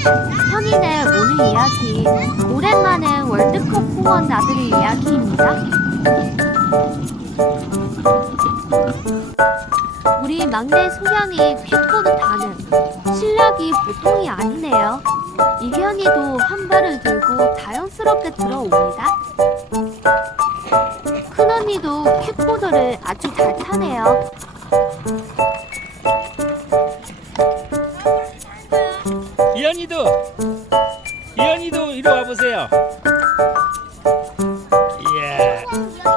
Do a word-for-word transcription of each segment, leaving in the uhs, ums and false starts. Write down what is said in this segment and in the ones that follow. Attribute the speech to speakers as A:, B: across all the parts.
A: 현인의 오늘 이야기, 오랜만에 월드컵 후원 아들의 이야기입니다. 우리 막내 소량이 킥보드 타는 실력이 보통이 아니네요. 이현이도 한 발을 들고 자연스럽게 들어옵니다. 큰언니도 킥보드를 아주 잘 타네요.
B: 이현이도 이현이도 이리 와보세요. 이야.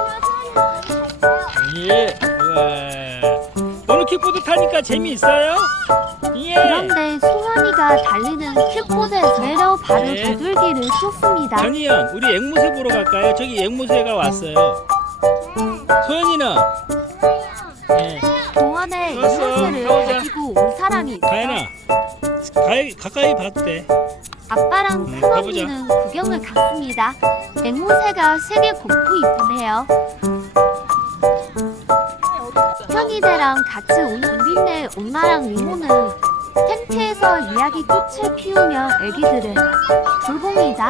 B: 예. 우와. 오늘 킥보드 타니까 재미있어요? 예.
A: 그런데 소현이가 달리는 킥보드에서 내려 발을
B: 네.
A: 두들기를 쳤습니다.
B: 전희연, 우리 앵무새 보러 갈까요? 저기 앵무새가 왔어요. 소연이는? 예.
A: 공원에
B: 왔어.
A: 앵무새를
B: 가보자.
A: 가지고 온 사람이 있어요.
B: 가연아, 가까이, 가까이 봐도 돼.
A: 아빠랑
B: 응,
A: 큰언니는 구경을 갔습니다. 앵무새가 색이 곱고 이쁘네요. 현이네랑 같이 온 은빈네 엄마랑 이모는 텐트에서 이야기 꽃을 피우며 애기들을 돌봅니다.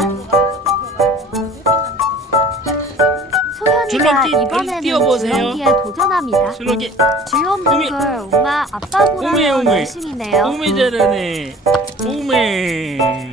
A: 소현이가
B: 줄넘기
A: 이번에는
B: 뛰어보세요.
A: 줄넘기에 도전합니다.
B: 줄넘기.
A: 줄넘는 걸 엄마 아빠
B: 오메,
A: 보라며
B: 오메.
A: 열심히네요.
B: 오메 잘하네. 오메.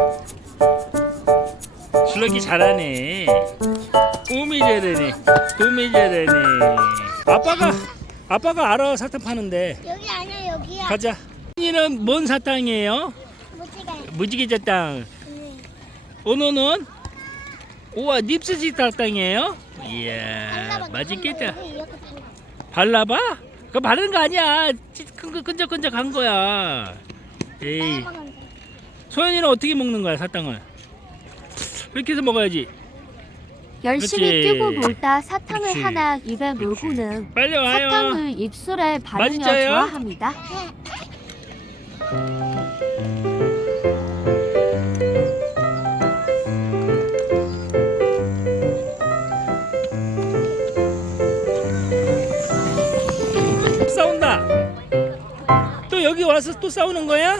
B: 줄넘기 잘하네. 오메 잘하네. 오메 잘하네. 아빠가 아빠가 알아, 사탕 파는데.
C: 여기 아니야, 여기야.
B: 가자. 이는 뭔 사탕이에요?
C: 무지개.
B: 무지개 사탕.
C: 응.
B: 오늘은 우와 립스틱 사탕이에요? 이야 맛있겠다.
C: 여기 이렇게 발라.
B: 발라봐? 그거 바르는 거 아니야. 끈- 끈적끈적한 거야. 에이.
C: 빨아먹으면 돼.
B: 소연이는 어떻게 먹는 거야, 사탕을? 이렇게 해서 먹어야지.
A: 열심히
B: 그렇지.
A: 뛰고 놀다 사탕을
B: 그렇지.
A: 하나 입에
B: 그렇지.
A: 물고는
B: 빨리 와요.
A: 사탕을 입술에 바르며
B: 맛있어요?
A: 좋아합니다.
B: 싸운다. 또 여기 와서 또 싸우는 거야?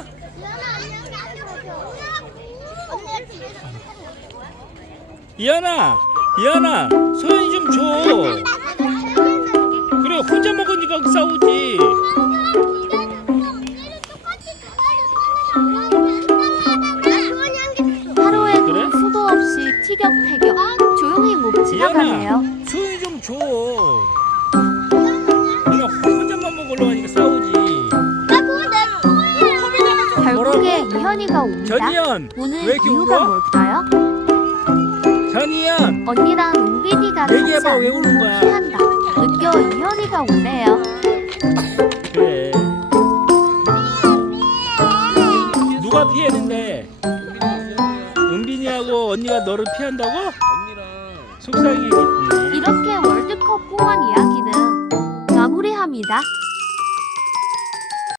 B: 이하나, 이하나, 소연이 좀 줘. 그래, 혼자 먹으니까 싸우지.
A: 하루에도
B: 그래?
A: 수도 없이 티격태격 조용히 못 지나가네요.
B: 이하나, 소연이 좀 줘. 그냥 혼자만 먹으려고 하니까 싸우지.
A: 결국에 이현이가 옵니다.
B: 전희연,
A: 오늘
B: 왜 이렇게
A: 이유가
B: 울어?
A: 뭘까요?
B: 전희연,
A: 언니랑 은빈이가 같이
B: 얘기해봐, 왜
A: 안
B: 우는
A: 오면
B: 거야?
A: 피한다. 느껴 이현이가 오네요.
B: 그래. 누가 피했는데? 은빈이하고 언니가 너를 피한다고? 언니랑 속상해겠네.
A: 이렇게 월드컵 후원 이야기는 마무리합니다.